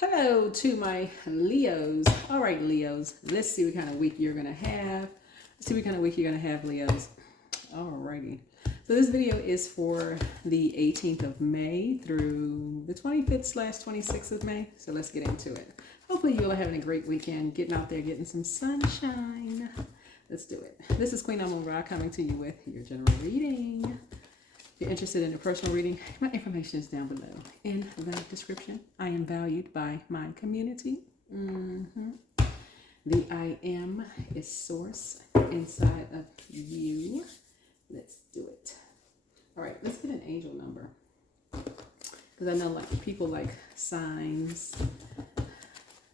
Hello to my Leos. All right, Leos. Let's see what kind of week you're going to have. Let's see what kind of week you're going to have, Leos. All righty. So this video is for the 18th of May through the 25th/26th of May. So let's get into it. Hopefully you're having a great weekend, getting out there, getting some sunshine. Let's do it. This is Queen Amun Ra coming to you with your general reading. If you're interested in a personal reading, my information is down below in the description. I am valued by my community. The I am is source inside of you. Let's do it. All right, let's get an angel number. Because I know like people like signs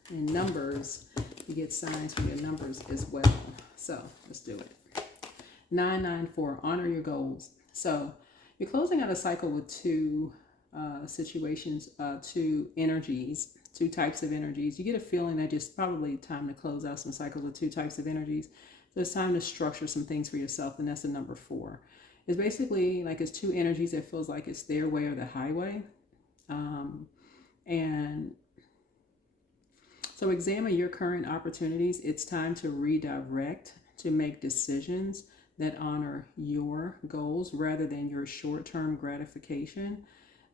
and numbers. You get signs from your numbers as well. So let's do it. 994, honor your goals. So you're closing out a cycle with two situations, two energies, two types of energies. You get a feeling that it's probably time to close out some cycles with two types of energies. So it's time to structure some things for yourself, and that's the number 4. It's basically like it's two energies that feels like it's their way or the highway. And so examine your current opportunities. It's time to redirect, to make decisions that honor your goals rather than your short-term gratification.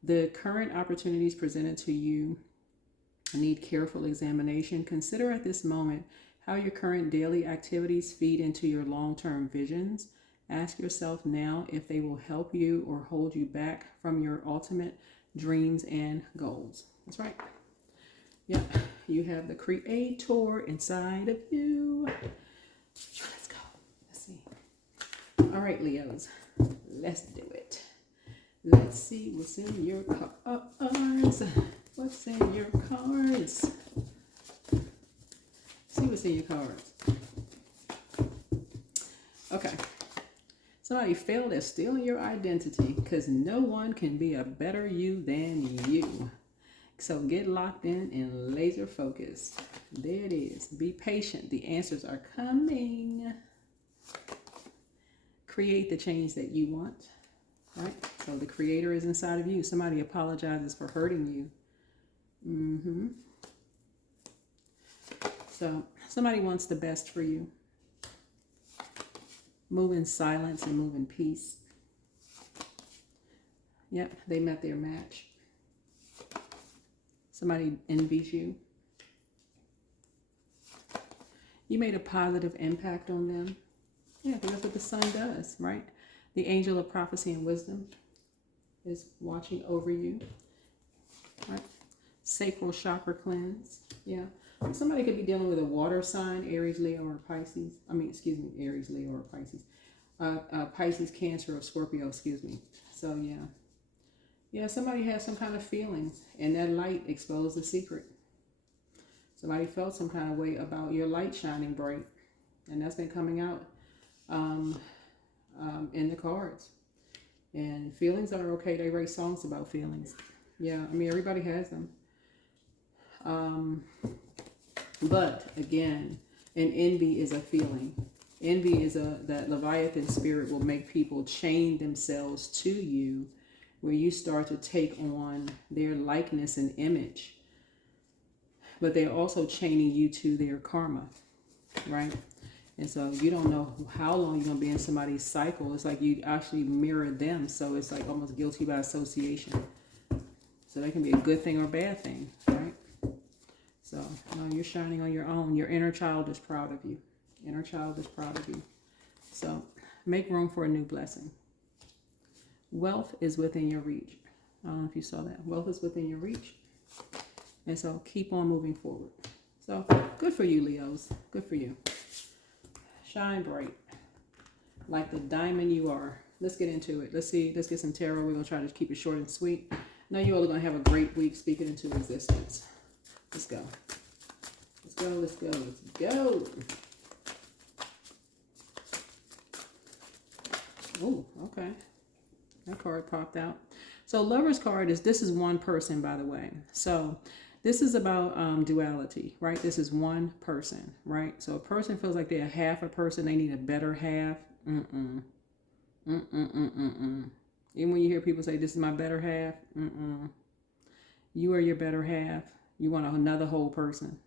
The current opportunities presented to you need careful examination. Consider at this moment how your current daily activities feed into your long-term visions. Ask yourself now if they will help you or hold you back from your ultimate dreams and goals. That's right. Yep, you have the creator inside of you. Let's go. Let's see. All right, Leos, let's do it. Let's see what's in your cards. What's in your cards? See what's in your cards. Okay. Somebody failed at stealing your identity because no one can be a better you than you. So get locked in and laser focused. There it is. Be patient. The answers are coming. Create the change that you want, right? So the creator is inside of you. Somebody apologizes for hurting you. So somebody wants the best for you. Move in silence and move in peace. Yep, they met their match. Somebody envies you. You made a positive impact on them. Yeah, that's what the sun does, right? The angel of prophecy and wisdom is watching over you, right? Sacral chakra cleanse. Yeah. Somebody could be dealing with a water sign, Aries, Leo, or Pisces. Aries, Leo, or Pisces. Pisces, Cancer, or Scorpio, excuse me. So, yeah. Yeah, somebody has some kind of feelings, and that light exposed the secret. Somebody felt some kind of way about your light shining bright, and that's been coming out in the cards. And feelings are okay. They write songs about feelings. Yeah, I mean, everybody has them. But again, an envy is a feeling. Envy is that Leviathan spirit will make people chain themselves to you, where you start to take on their likeness and image. But they're also chaining you to their karma, right? And so you don't know how long you're going to be in somebody's cycle. It's like you actually mirror them. So it's like almost guilty by association. So that can be a good thing or a bad thing, right? So you're shining on your own. Your inner child is proud of you. Inner child is proud of you. So make room for a new blessing. Wealth is within your reach. I don't know if you saw that. Wealth is within your reach. And so keep on moving forward. So good for you, Leos. Good for you. Shine bright like the diamond you are. Let's get into it. Let's see. Let's get some tarot. We're going to try to keep it short and sweet. I know you all are going to have a great week. Speak it into existence. Let's go. Let's go. Let's go. Let's go. Oh, okay. That card popped out. So Lover's card this is one person, by the way. So this is about duality, right? This is one person, right? So a person feels like they're half a person. They need a better half. Even when you hear people say, this is my better half. You are your better half. You want another whole person,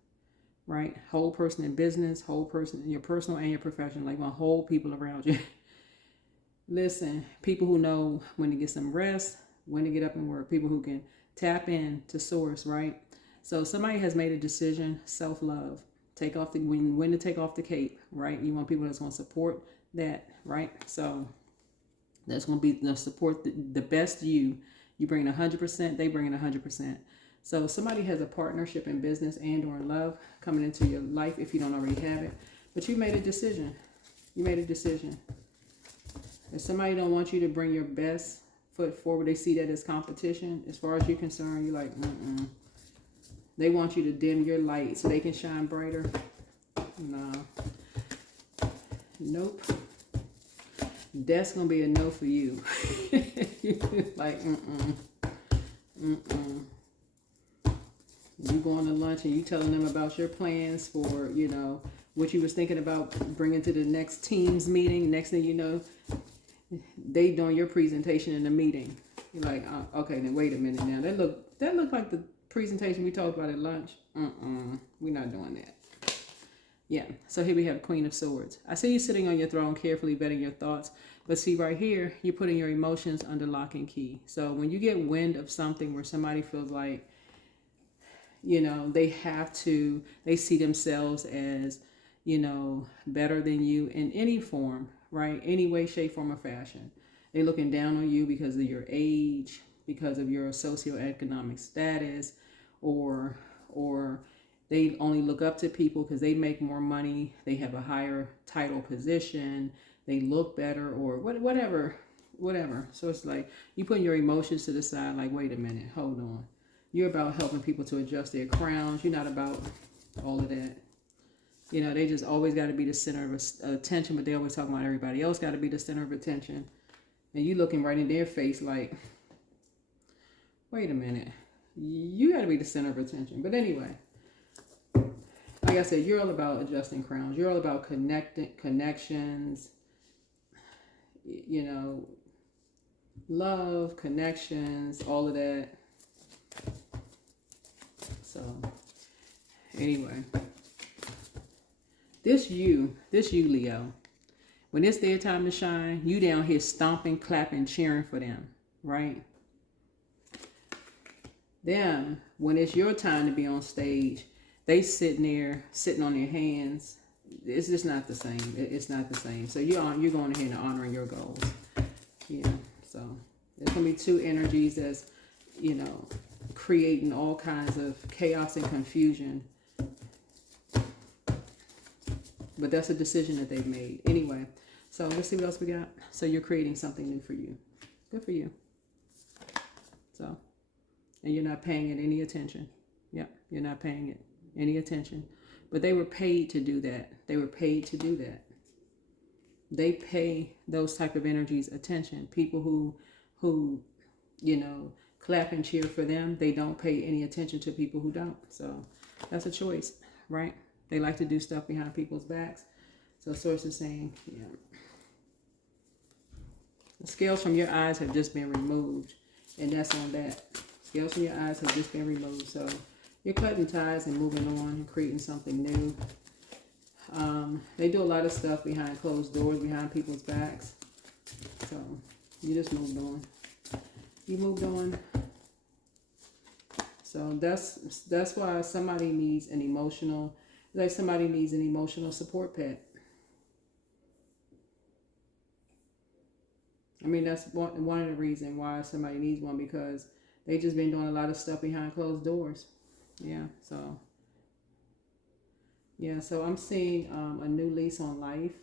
right? Whole person in business, whole person in your personal and your professional. Like, want whole people around you. Listen, people who know when to get some rest, when to get up and work. People who can tap in to source, right? So somebody has made a decision, self-love. Take off the when to take off the cape, right? You want people that's going to support that, right? So that's going to be the support the best you. You bring in 100%, they bring in 100%. So somebody has a partnership in business and or in love coming into your life if you don't already have it. But you made a decision. You made a decision. If somebody don't want you to bring your best foot forward, they see that as competition. As far as you're concerned, you're like, They want you to dim your light so they can shine brighter. No. Nope. That's going to be a no for you. Like, You going to lunch and you telling them about your plans for, what you was thinking about bringing to the next team's meeting. Next thing you know, they doing your presentation in the meeting. You're like, okay, then wait a minute now. That look like the presentation we talked about at lunch. We're not doing that. Yeah, so here we have Queen of Swords. I see you sitting on your throne, carefully vetting your thoughts. But see right here, you're putting your emotions under lock and key. So when you get wind of something where somebody feels like, they see themselves as, better than you in any form, right? Any way, shape, form, or fashion. They're looking down on you because of your age, because of your socioeconomic status, or they only look up to people because they make more money, they have a higher title position, they look better, or whatever. So it's like you put your emotions to the side, like, wait a minute, hold on. You're about helping people to adjust their crowns. You're not about all of that. They just always got to be the center of attention, but they always talk about everybody else got to be the center of attention. And you looking right in their face like, wait a minute, you got to be the center of attention. But anyway, like I said, you're all about adjusting crowns. You're all about connections, love, connections, all of that. So anyway, this you, Leo, when it's their time to shine, you down here stomping, clapping, cheering for them, right? Them, when it's your time to be on stage, they sitting on their hands. It's just not the same. It's not the same. So you're going ahead and honoring your goals. Yeah. So there's gonna be two energies that's, creating all kinds of chaos and confusion. But that's a decision that they've made. Anyway, so let's see what else we got. So you're creating something new for you. Good for you. So, and you're not paying it any attention. Yep, you're not paying it any attention. But they were paid to do that. They were paid to do that. They pay those type of energies attention. People who clap and cheer for them, they don't pay any attention to people who don't. So that's a choice, right? They like to do stuff behind people's backs. So Source is saying, yeah. The scales from your eyes have just been removed. And that's on that. Scales from your eyes have just been removed. So you're cutting ties and moving on and creating something new. They do a lot of stuff behind closed doors, behind people's backs. So you just moved on. You moved on. So that's why somebody needs an emotional support pet. I mean, that's one of the reasons why somebody needs one, because they just been doing a lot of stuff behind closed doors. Yeah, so I'm seeing a new lease on life.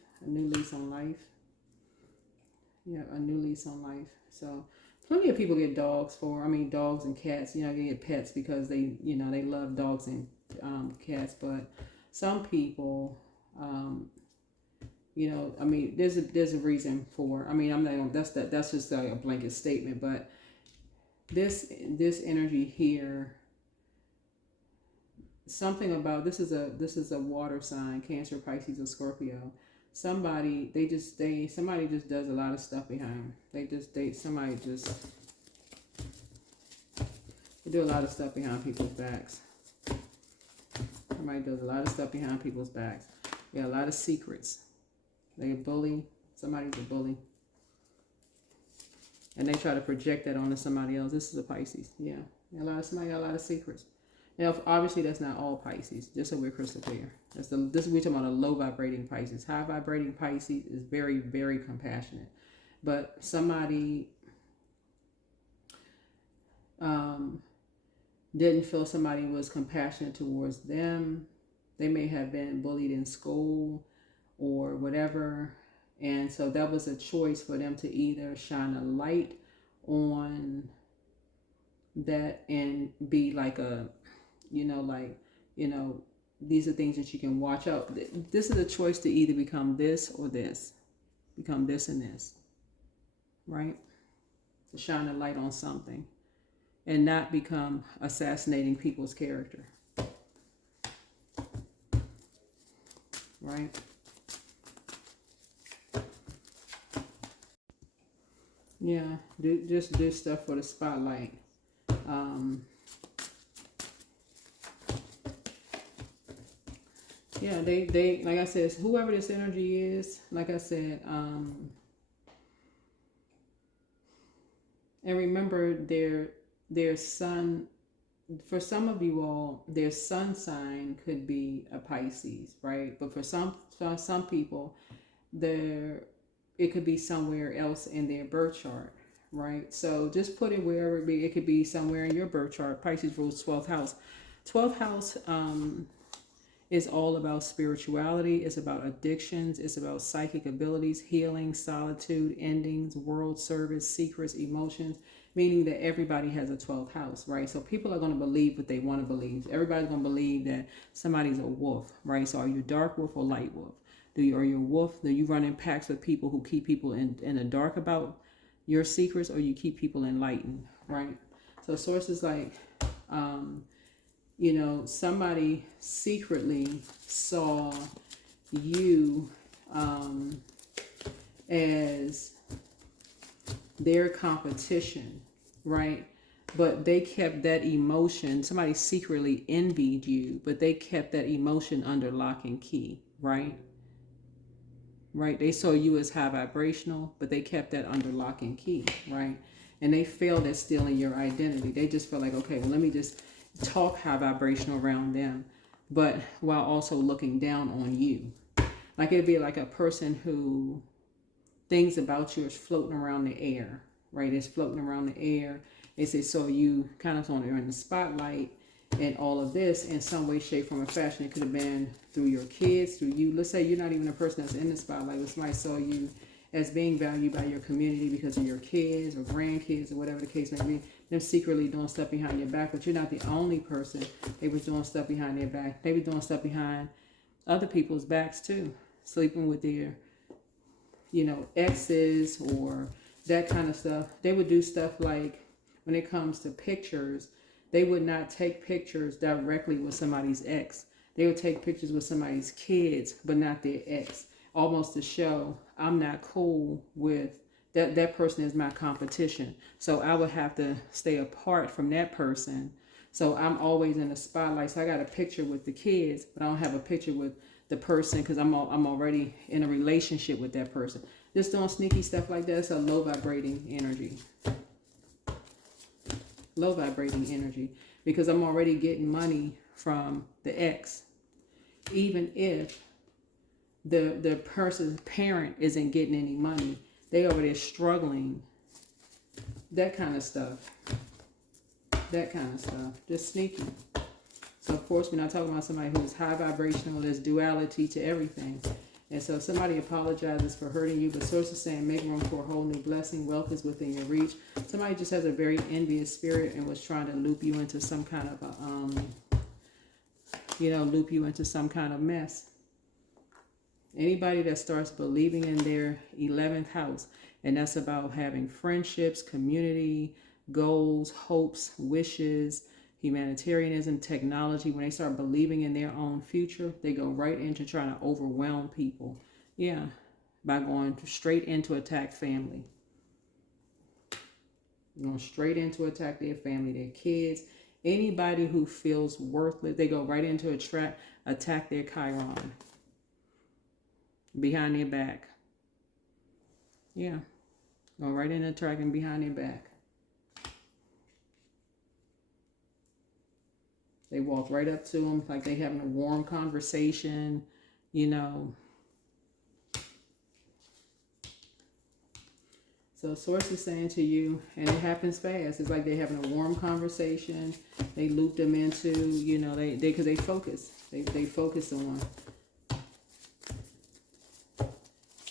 Yeah, a new lease on life. So plenty of people get dogs and cats, they get pets because they love dogs and cats. But some people, there's a reason for, I'm not, that's just a blanket statement, but this energy here, something about, this is a water sign, Cancer, Pisces, or Scorpio. Somebody just does a lot of stuff behind. They do a lot of stuff behind people's backs. Somebody does a lot of stuff behind people's backs. Yeah, a lot of secrets. They a bully. Somebody's a bully. And they try to project that onto somebody else. This is a Pisces. Yeah. Somebody got a lot of secrets. Now, obviously, that's not all Pisces. Just so we're crystal clear. We're talking about a low vibrating Pisces. High vibrating Pisces is very, very compassionate. But somebody didn't feel somebody was compassionate towards them. They may have been bullied in school or whatever. And so that was a choice for them to either shine a light on that and be like these are things that you can watch out. This is a choice to either become this or this, become this and this, right? To shine a light on something and not become assassinating people's character, right? Yeah, just do stuff for the spotlight. Yeah, they like I said, whoever this energy is, like I said, and remember their sun, for some of you all, their sun sign could be a Pisces, right? But for some people, it could be somewhere else in their birth chart, right? So just put it wherever it be. It could be somewhere in your birth chart. Pisces rules 12th house. 12th house is all about spirituality. It's about addictions. It's about psychic abilities, healing, solitude, endings, world service, secrets, emotions, meaning that everybody has a 12th house, right? So people are going to believe what they want to believe. Everybody's going to believe that somebody's a wolf, right? So are you dark wolf or light wolf? Are you a wolf? Do you run in packs with people who keep people in the dark about your secrets, or you keep people enlightened, right? So sources like, somebody secretly saw you as their competition, right? But they kept that emotion. Somebody secretly envied you, but they kept that emotion under lock and key, right? Right? They saw you as high vibrational, but they kept that under lock and key, right? And they failed at stealing your identity. They just felt like, okay, well, let me just talk high vibrational around them, but while also looking down on you. Like it'd be like a person who things about you is floating around the air, right? It's floating around the air. They say, so you kind of on in the spotlight and all of this in some way, shape, form, or fashion. It could have been through your kids, through you. Let's say you're not even a person that's in the spotlight, but somebody saw you as being valued by your community because of your kids or grandkids or whatever the case may be. Them secretly doing stuff behind your back, but you're not the only person. They was doing stuff behind their back. They were doing stuff behind other people's backs too, sleeping with their, exes or that kind of stuff. They would do stuff like when it comes to pictures, they would not take pictures directly with somebody's ex. They would take pictures with somebody's kids, but not their ex, almost to show I'm not cool with that person is my competition. So I would have to stay apart from that person. So I'm always in the spotlight. So I got a picture with the kids, but I don't have a picture with the person because I'm already in a relationship with that person. Just doing sneaky stuff like that. It's a low vibrating energy. Low vibrating energy, because I'm already getting money from the ex, even if the person's parent isn't getting any money. They already are struggling. That kind of stuff. Just sneaky. So of course, we're not talking about somebody who's high vibrational. There's duality to everything. And so if somebody apologizes for hurting you, but source is saying make room for a whole new blessing. Wealth is within your reach. Somebody just has a very envious spirit and was trying to loop you into some kind of loop you into some kind of mess. Anybody that starts believing in their 11th house, and that's about having friendships, community, goals, hopes, wishes, humanitarianism, technology, when they start believing in their own future, they go right into trying to overwhelm people. Yeah, by going straight into attack family. Going straight into attack their family, their kids, Anybody who feels worthless, they go right into a trap, attack their Chiron behind their back. Yeah, go right in attacking behind their back. They walk right up to them like they having a warm conversation, you know. So source is saying to you, and it happens fast. It's like they having a warm conversation. They loop them into, you know, because they focus. They focus on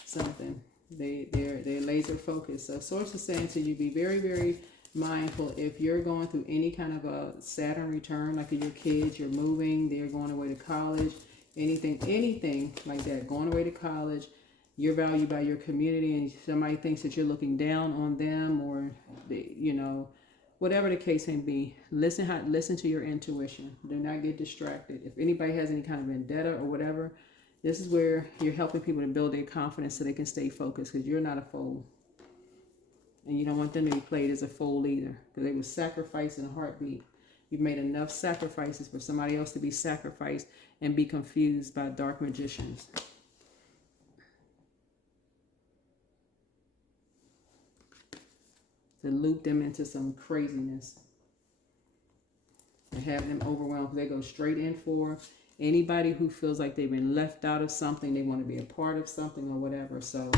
something. They're laser focused. So source is saying to you, be very, very mindful if you're going through any kind of a Saturn return, like your kids, you're moving, they're going away to college, anything like that, going away to college. You're valued by your community, and somebody thinks that you're looking down on them, or they, you know, whatever the case may be. Listen to your intuition. Do not get distracted. If anybody has any kind of vendetta or whatever, this is where you're helping people to build their confidence so they can stay focused, because you're not a fool, and you don't want them to be played as a fool either, because they will sacrifice in a heartbeat. You've made enough sacrifices for somebody else to be sacrificed and be confused by dark magicians. To loop them into some craziness and have them overwhelmed. They go straight in for anybody who feels like they've been left out of something. They want to be a part of something or whatever. So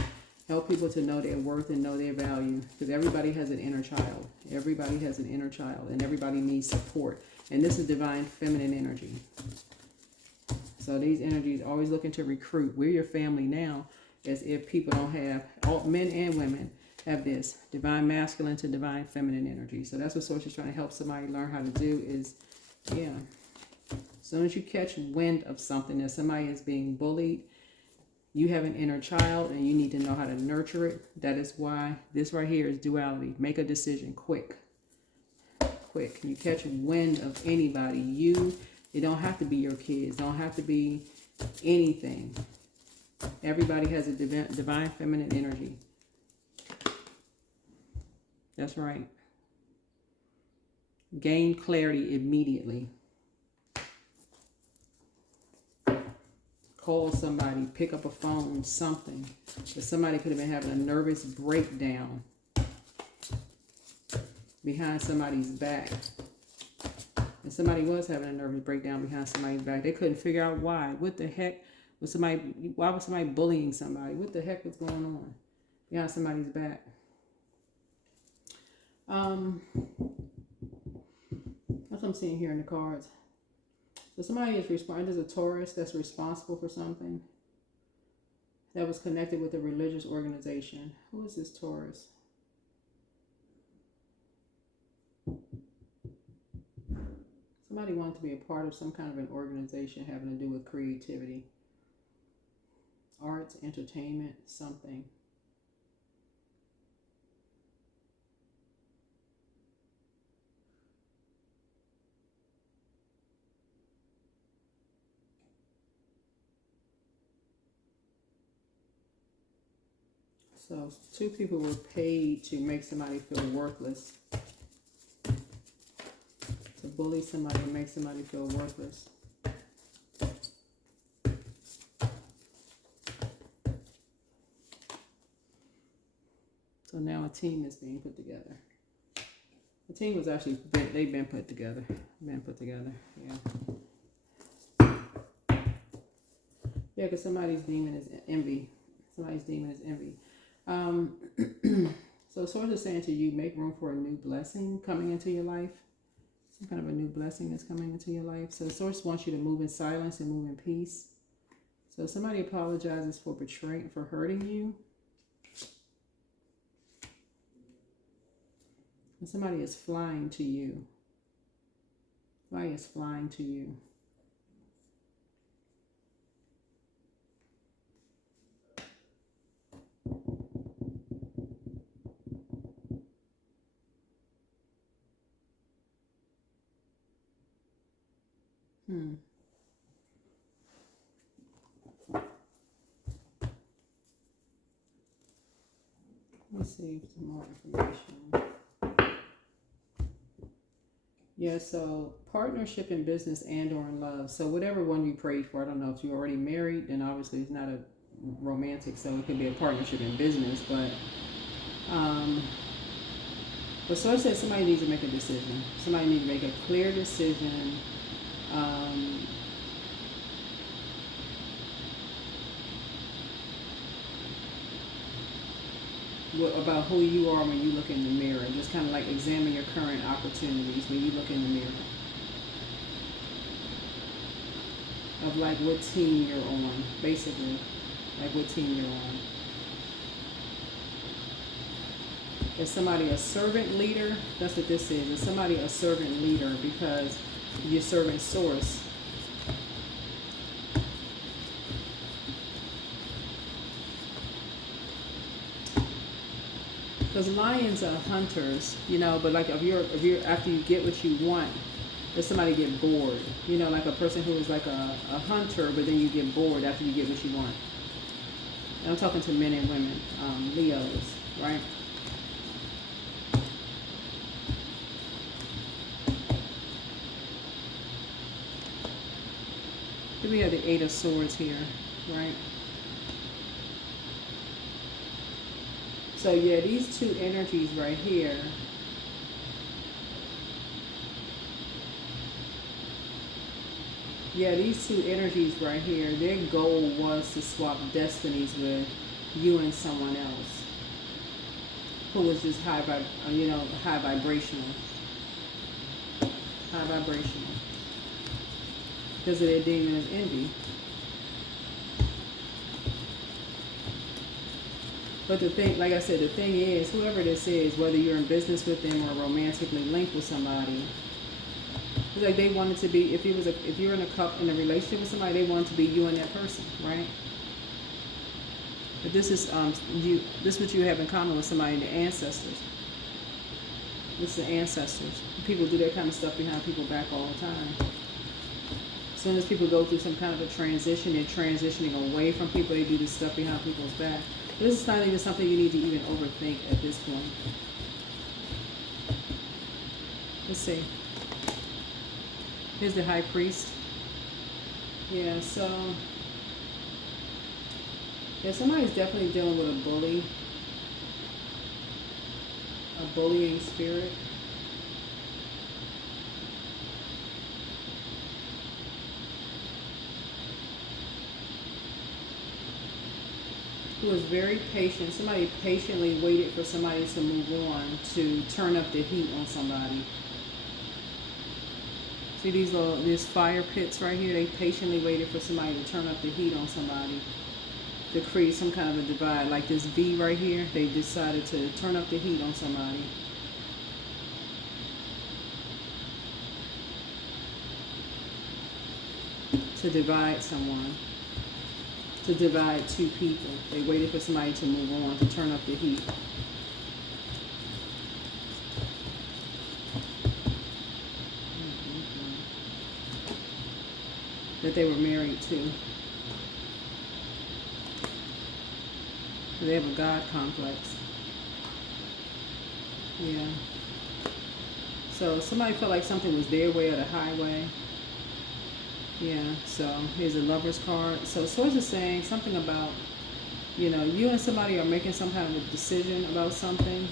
help people to know their worth and know their value, because everybody has an inner child. Everybody has an inner child, and everybody needs support. And this is divine feminine energy. So these energies always looking to recruit. We're your family now, as if people don't have, all men and women have this divine masculine to divine feminine energy. So that's what Source is trying to help somebody learn how to do is, yeah. As soon as you catch wind of something, that somebody is being bullied, you have an inner child and you need to know how to nurture it. That is why this right here is duality. Make a decision quick. Quick. You catch wind of anybody. It don't have to be your kids. Don't have to be anything. Everybody has a divine feminine energy. That's right. Gain clarity immediately. Call somebody, pick up a phone, something. But somebody could have been having a nervous breakdown behind somebody's back. And somebody was having a nervous breakdown behind somebody's back. They couldn't figure out why. What the heck was why was somebody bullying somebody? What the heck was going on behind somebody's back? That's what I'm seeing here in the cards. So somebody is there's a Taurus that's responsible for something that was connected with a religious organization. Who is this Taurus? Somebody wanted to be a part of some kind of an organization having to do with creativity, arts, entertainment, something. So 2 people were paid to make somebody feel worthless. To bully somebody and make somebody feel worthless. So now a team is being put together. The team was actually, they've been put together. Yeah. Yeah, because somebody's demon is envy. So Source is saying to you, make room for a new blessing coming into your life. Some kind of a new blessing is coming into your life. So Source wants you to move in silence and move in peace. So somebody apologizes for hurting you. And somebody is flying to you. Somebody is flying to you. Let me see some more information. Yeah, so partnership in business and or in love. So whatever one you prayed for, I don't know if you're already married, then obviously it's not a romantic, so it could be a partnership in business, um so I said somebody needs to make a decision. Somebody needs to make a clear decision. Um, about who you are when you look in the mirror. Just kind of like examine your current opportunities when you look in the mirror. Of like what team you're on, basically. Like what team you're on. Is somebody a servant leader? That's what this is. Is somebody a servant leader because you're serving source? Because lions are hunters, you know, but like if you're after you get what you want, does somebody get bored? You know, like a person who is like a hunter, but then you get bored after you get what you want. And I'm talking to men and women, Leos, right? Then we have the Eight of Swords here, right? So yeah, these two energies right here, these two energies right here, their goal was to swap destinies with you and someone else who was just high vibrational, high vibrational, because of their demon of envy. But the thing, like I said, the thing is, whoever this is, whether you're in business with them or romantically linked with somebody, it's like they wanted to be. If you're in a relationship with somebody, they want to be you and that person, right? But this is This is what you have in common with somebody, the ancestors. This is the ancestors. People do that kind of stuff behind people's back all the time. As soon as people go through some kind of a transition, they're transitioning away from people. They do this stuff behind people's back. But this is not even something you need to even overthink at this point. Let's see. Here's the High Priest. Yeah, so somebody's definitely dealing with a bully, a bullying spirit. Who was very patient. Somebody patiently waited for somebody to move on, to turn up the heat on somebody. See these fire pits right here? They patiently waited for somebody to turn up the heat on somebody, to create some kind of a divide. Like this V right here, they decided to turn up the heat on somebody. To divide someone. To divide two people. They waited for somebody to move on, to turn up the heat. That they were married to. They have a God complex. Yeah. So somebody felt like something was their way or the highway. Yeah, so here's a Lover's card. So Swords is saying something about, you and somebody are making some kind of a decision about something.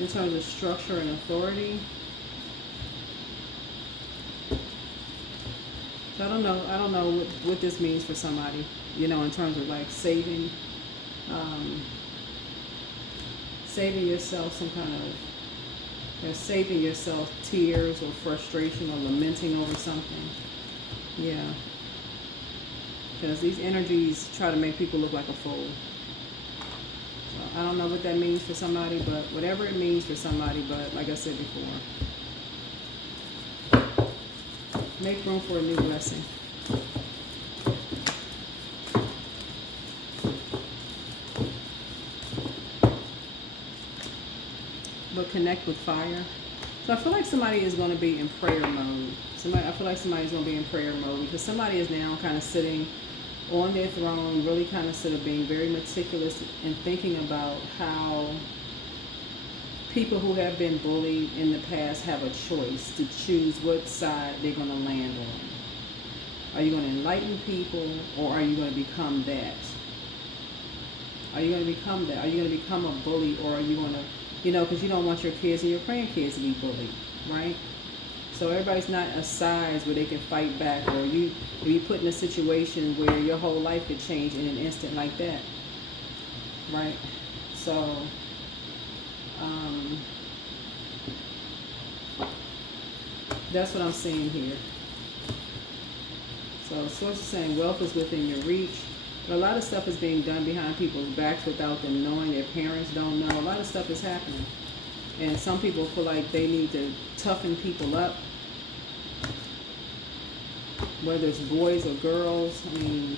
In terms of structure and authority. So I don't know what this means for somebody, in terms of like saving yourself some kind of, saving yourself tears or frustration or lamenting over something. Yeah. Because these energies try to make people look like a fool. So I don't know what that means for somebody, but whatever it means for somebody, but like I said before, make room for a new blessing. But connect with fire. So I feel like somebody is going to be in prayer mode. I feel like somebody's going to be in prayer mode because somebody is now kind of sitting on their throne, really kind of sort of being very meticulous and thinking about how people who have been bullied in the past have a choice to choose what side they're going to land on. Are you going to enlighten people, or are you going to become that? Are you going to become that? Are you going to become a bully, or are you going to, because you don't want your kids and your grandkids to be bullied, right? So everybody's not a size where they can fight back, or you be put in a situation where your whole life could change in an instant like that, right? So, that's what I'm seeing here. So Source is saying wealth is within your reach. But a lot of stuff is being done behind people's backs without them knowing. Their parents don't know. A lot of stuff is happening. And some people feel like they need to toughen people up, whether it's boys or girls. I mean,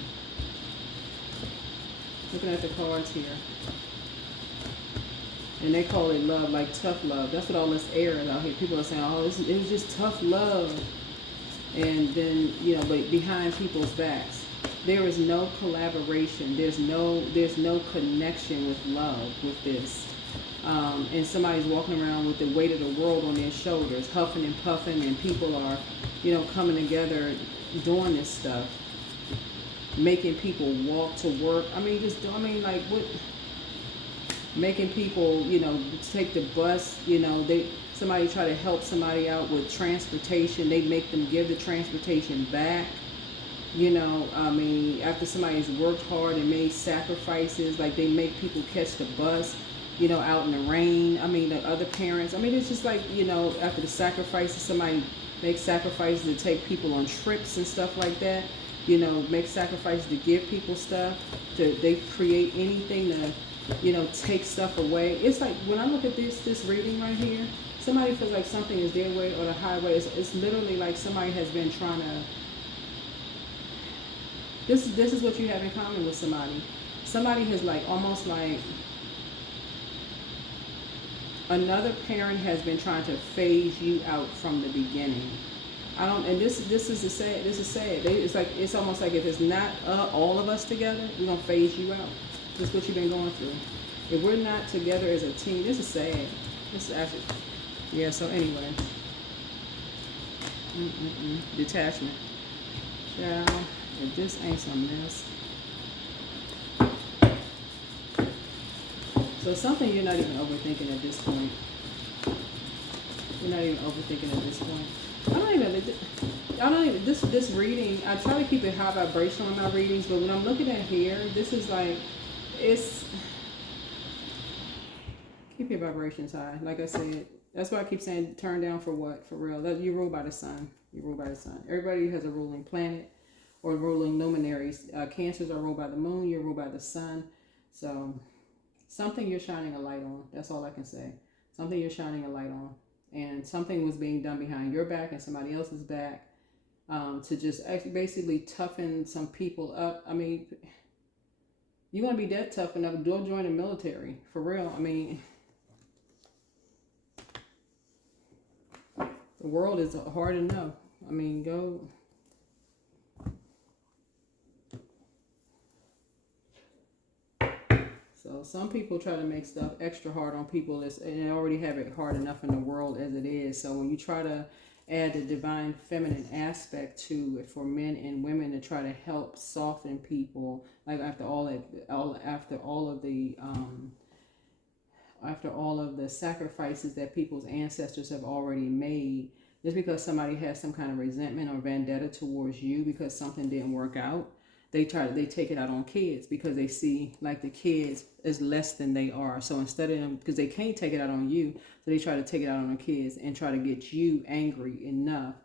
looking at the cards here. And they call it love, like tough love. That's what all this air is out here. People are saying, oh, it was just tough love. And then, but behind people's backs. There is no collaboration. There's no connection with love with this. And somebody's walking around with the weight of the world on their shoulders, huffing and puffing, and people are, coming together doing this stuff, making people walk to work. I mean, what? Making people, take the bus. Somebody try to help somebody out with transportation. They make them give the transportation back. After somebody's worked hard and made sacrifices, like they make people catch the bus, out in the rain. The other parents, it's just like, after the sacrifices, somebody makes sacrifices to take people on trips and stuff like that, make sacrifices to give people stuff, they create anything to, take stuff away. It's like, when I look at this reading right here, somebody feels like something is their way or the highway. It's literally like somebody has been trying to, this is what you have in common with somebody. Somebody has almost like another parent has been trying to phase you out from the beginning. And this is sad. It's almost like if it's not all of us together, we're gonna phase you out. This is what you've been going through. If we're not together as a team, this is sad. This is actually, yeah. So anyway, detachment. Yeah. If this ain't some mess. So something you're not even overthinking at this point. You're not even overthinking at this point. I don't even, this reading, I try to keep it high vibrational in my readings, but when I'm looking at here, this is like, keep your vibrations high. Like I said, that's why I keep saying turn down for what? For real. You rule by the sun. You rule by the sun. Everybody has a ruling planet or ruling luminaries. Cancers are ruled by the moon. You're ruled by the sun. So something you're shining a light on. That's all I can say. Something you're shining a light on. And something was being done behind your back and somebody else's back to just basically toughen some people up. You want to be that tough enough, go join the military. For real. The world is hard enough. Go. So some people try to make stuff extra hard on people and they already have it hard enough in the world as it is. So when you try to add the divine feminine aspect to it for men and women to try to help soften people, like after all of the sacrifices that people's ancestors have already made, just because somebody has some kind of resentment or vendetta towards you because something didn't work out, they take it out on kids because they see like the kids is less than they are. So instead of them, because they can't take it out on you, so they try to take it out on the kids and try to get you angry enough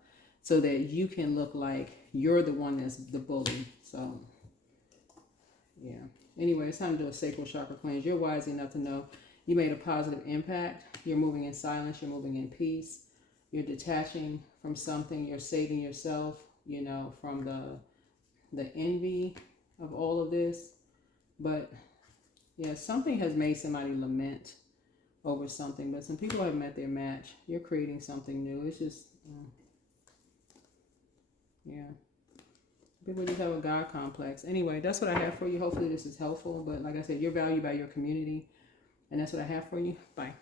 so that you can look like you're the one that's the bully. So yeah. Anyway, it's time to do a sacral chakra cleanse. You're wise enough to know you made a positive impact. You're moving in silence. You're moving in peace. You're detaching from something. You're saving yourself, from the envy of all of this. But yeah, something has made somebody lament over something, but some people have met their match. You're creating something new. It's just, yeah. People just have a God complex. Anyway, that's what I have for you. Hopefully this is helpful. But like I said, you're valued by your community. And that's what I have for you. Bye.